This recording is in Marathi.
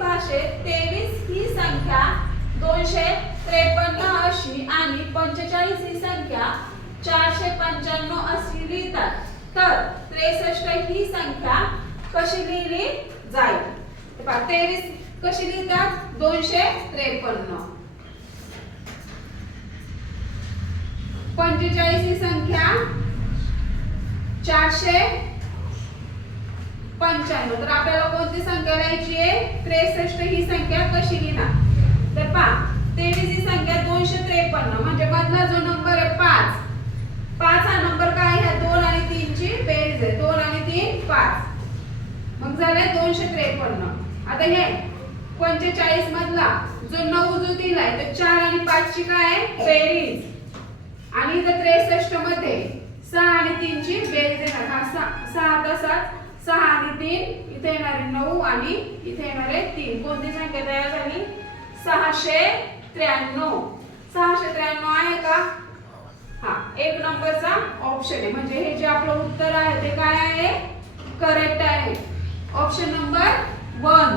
भाषेत 23 ही संख्या 253 अशी आणि 45 ही संख्या 495 अशी लिहितात, तर 63 ही संख्या कशी लिहिली जाईल? 23 कशी लिहितात? 253. 45 ही संख्या 495. तर आपल्याला कोणती संख्या लिहायची आहे? 63 ही संख्या कशी लिहिणार? तर पहा, 23 ही संख्या 253 म्हणजे मधला जो नंबर आहे 5, 5 हा नंबर काय? ह्या 2 आणि 3 ची बेरीज आहे. 2 आणि 3 5, मग झाले 253. आता हे 45 मधला जो 9 जो दिलाय तर 4 आणि 5 ची काय आहे? बेरीज. आणि इथे 63 मध्ये 6 आणि 3 ची बेरीज येणार. हा 6 तसाच 6 आणि 3 इथे येणार आहे 9 आणि इथे येणार आहे 3. कोणती संख्या तयार झाली? 693. 693 आहे का? हा, एक नंबरचा ऑप्शन आहे. म्हणजे हे जे आपलं उत्तर आहे ते काय आहे? करेक्ट आहे. Option number 1.